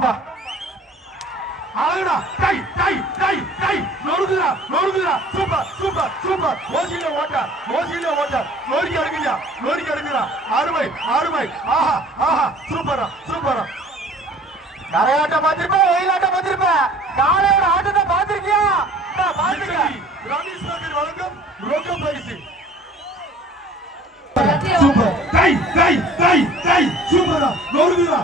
பா அழகுடா டை டை டை டை நொறுக்குடா நொறுக்குடா சூப்பர் சூப்பர் சூப்பர் ஓசில ஓட்ட நொறுக்கி எடுக்குடா அருமை அருமை ஆஹா ஆஹா சூப்பரா சூப்பரா கரையாட்டம் பார்த்திருப்ப ஒயிலாட்டம் பார்த்திருப்ப காலையோட ஆட்டத்தை பார்த்திருக்கியா பார்த்திருக்க ரமேஷ் நகர் வழங்கும் ரொக்க பரிசு சூப்பர் டை டை டை டை சூப்பரா நொறுக்குடா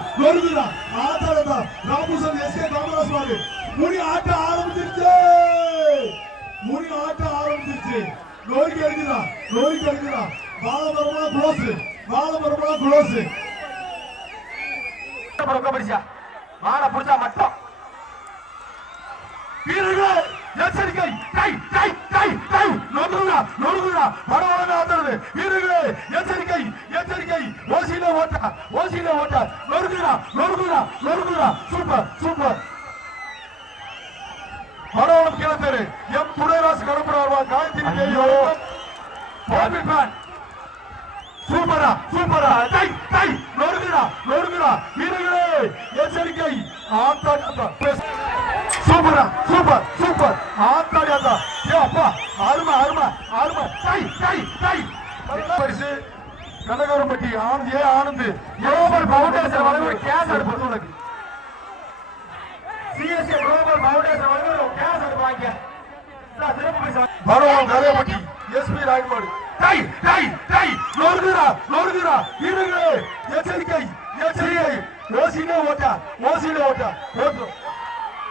ஆட்டடா ராமுசன் எஸ்கே காமராஜ் வாங்க முனி ஆட்ட ஆரம்பிச்சிருச்சு நொறுக்கி எடுக்குடா வாழமரமா க்ளோஸ் ரொக்க பரிசா மாட புடிச்சா மட்டும் வீரர்களே எச்சரிக்கை டை டை டை டை நொறுக்குடா பரவாயில்லை ஆதரவு வீரர்களே எச்சரிக்கை ஓசில ஓட்ட நொறுக்குடா சூப்பர் பரவாயில்லை கேளத்தேரு எம் துணைராசு கடப்புறார்வா காயத்திரி தேவியோ பாபிபான் சூப்பரா டை டை நொறுக்குடா வீரர்களே எச்சரிக்கை ஆத்தாடி சூப்பர் ஆத்தாடி ஆத்தா ஏ அப்பா அருமை டை பரிசு கனகரம்பட்டி ஆனந்த் குளோபல் ஃபவுண்டேஷன் வழங்க ஒரு கேஸ் அடுப்பு உனக்கு சிஎஸ்ஏ குளோபல் ஃபவுண்டேஷன் வழங்க ஒரு கேஸ் அடுப்பு வாங்க பரவாயில்லை கரையப்பட்டி எஸ்பி ராயமாடு டை டை டை நொறுக்குடா வீரர்களே எச்சரிக்கை ஓசில ஓட்ட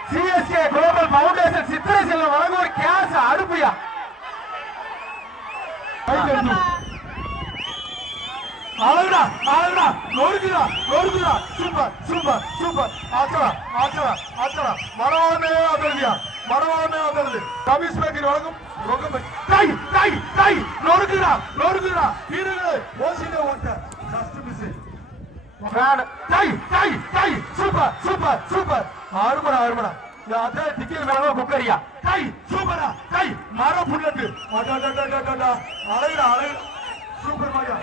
சிஎஸ்கே குளோபல் ஃபவுண்டேஷன் சித்திரை செல்வம் வழங்க ஒரு கேஸ் அடுப்பியா அழகுடா நொறுக்குடா சூப்பர் ஆச்சரா மரவாளமே ஆதரவு கமிஷ் பேக்கரி வழங்கும் ரொக்கம் டை நொறுக்குடா வீரர்களே ஓசில ஓட்ட ஜஸ்ட் மிஸ் டை சூப்பர் அருமடா அதே டிக்கெட் மேல குக்கரியா டை சூப்பரா டை மர புல்லட்டு அழகுடா சூப்பர் மாரியா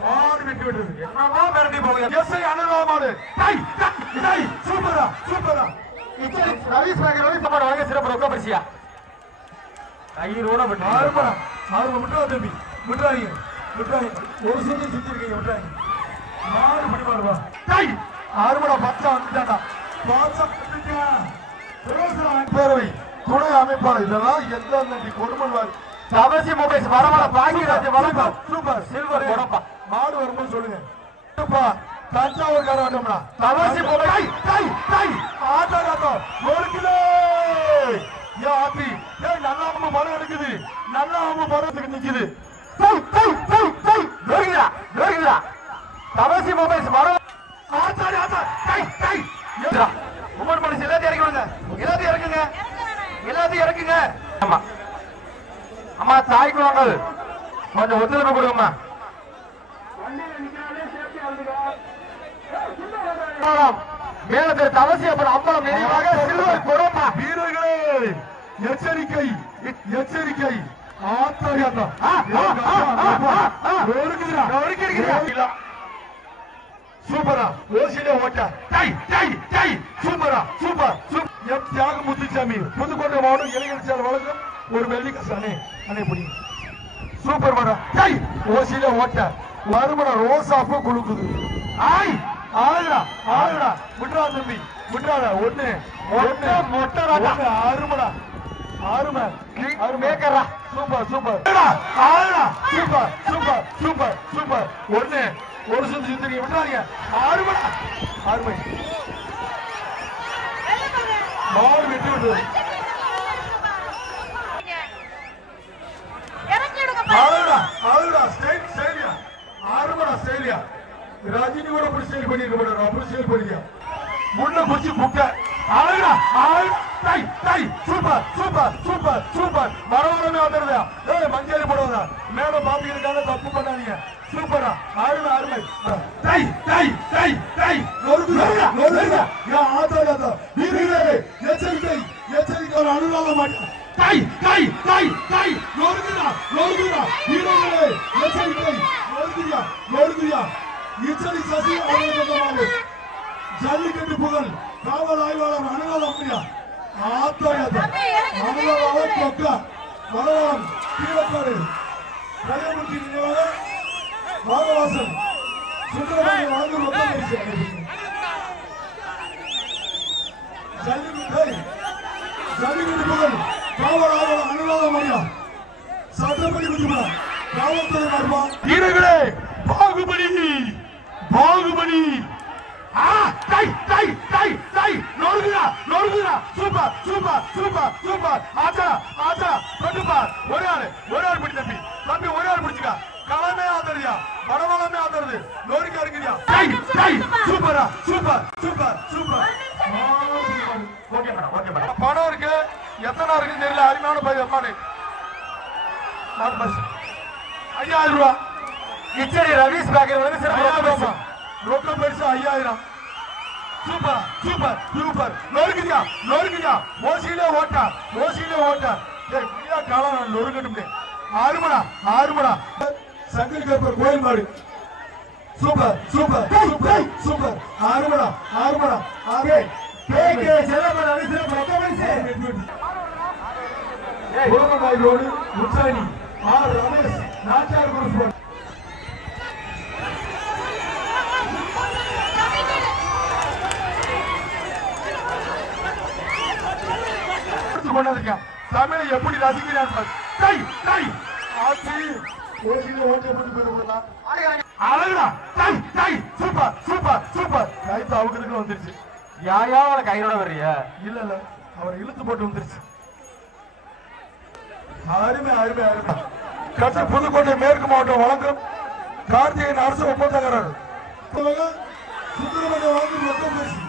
மாடு விட்டு என்னவோ மிரட்டி போகுது எஸ்ஐ அனுராமாடு டை சூப்பரா ரவீஷ் ரவி சமாட வழங்க சிறப்பு ரொக்க பரிசியா கைரோட அருமடா தம்பி விட்டுறாங்க ஒரு சுத்தி இருக்கீங்க விட்டுறாங்க மாடு படி மாறுவா டை அருமடா பச்சா வந்துட்டாடா பேரவை துணை அமைப்பாளர் இதெல்லாம் எந்த கொடுமல்வார் தவசி மொபைல்ஸ் வரவர பாக்கியராஜ் வணக்கம் சூப்பர் சில்வர் உடம்பா மாடு வரும்போது சொல்லுங்க தஞ்சாவூர் காரட்டம்டா தவசி மொபைல் ஆட்டோ ஒரு கிலோ ஆத்தி நல்லா மரம் எடுக்குது நல்லா மரத்துக்கு நிக்குது தவசி மொபைல்ஸ் வர உமர் மனுஷன் எல்லாத்தையும் இறக்குங்க அம்மா தாய்க்கு வாங்கள் கொஞ்சம் ஒத்துழைப்பு கொடுங்கம்மா மேலத்தில் தவசி அப்புறம் அம்பலம் நினைவாக சில்வர் கொடுப்பா வீரர்களே எச்சரிக்கை சூப்பரா ஓசிலே ஓட்ட சூப்பர் எம் தியாக முத்துசாமி புதுக்கோட்டை மாவட்டம் இளைஞர் வழங்கும் ஒரு வெள்ளி கசானே அனைப்படி சூப்பர் மடா ஓசிலே ஓட்ட மறுமட ரோசாப்பு குழுக்குது ஆளுடா விட்றா தம்பி விட்றாத ஒண்ணு அருமடா மேக்கரா சூப்பர் ஒண்ணு ஒரு சுத்தி சுத்தி விட்டுறாங்க அருமை மாடு விட்டு விட்டு ஸ்டைலியா ரஜினி கூட அப்படி ஸ்டைல் பண்ணிருக்க மாட்டாரு அப்படி ஸ்டைல் பண்ணியா முன்ன குச்சி புக்க சூப்பர் மரவரமே வந்துருதா மஞ்சள் போடுவதா மேல பாப்பி இருக்காங்க தப்பு பண்ணாதீங்க சூப்பரா அருமை எச்சரிக்கை அனுராக மாட்டேன் ஜல்லிக்கட்டு புகழ் காவல் ஆய்வாளர் அனுகூலம் அப்படியா அனுகூலம் கொக்கா மலவாளம் கீழக்காடு கலையமூர்த்தி நினைவாக வாகவாசன் சுந்தரபாண்டிய வாழ்ந்து ரொம்ப பரிசு ஜல்லிக்கட்டு புகழ் காவல் ஆய்வாளர் அனுகூலம் அப்படியா சட்டப்படி குஜிபுரம் காவல்துறை மாறுபா வீரர்களே Baahubali Baahubali super super super super ஆச்சா ஆச்சா தொட்டுப்பார் ஒரு ஆள் பிடி தம்பி தம்பி ஒரு ஆள் பிடிச்சுக்கா களமே ஆதரியா படவளமே ஆதருது நோரிக்கா இருக்கிறியா சூப்பரா super super super okay madam okay madam பணம் இருக்கு எத்தனை இருக்குன்னு தெரியல அருமையான பாடு 5000 ரூபாய் இச்சடி ரவீஸ் பேக்கர் வந்து சிறப்பு ரொக்க பரிசு 5000 சூப்பர் சூப்பர் சூப்பர் நொறுக்குதியா ஓசியிலே ஓட்டா காலம் நொறுக்கட்டும் 6 மணா சங்கர் கேப்பர் கோயில் மாடு சூப்பர் சூப்பர் சூப்பர் சூப்பர் 6 மணா ரோடு உச்சாணி ரமேஷ் நாச்சார் குரூப் தமிழை எப்படி ரசிக்கிறான் சூப்பர் சூப்பர் சூப்பர் கைத்து அவங்களுக்கு வந்துருச்சு யாயா அவளை கையோட வர்றியா இல்ல அவரை இழுத்து போட்டு வந்துருச்சு அருமை அருமை அருமை கட்சி புதுக்கோட்டை மேற்கு மாவட்டம் வழங்கும் கார்த்திகேயன் அரசு ஒப்பந்தக்காரர் சுந்தரமணிய வாழ்ந்து மொத்தம் பேசி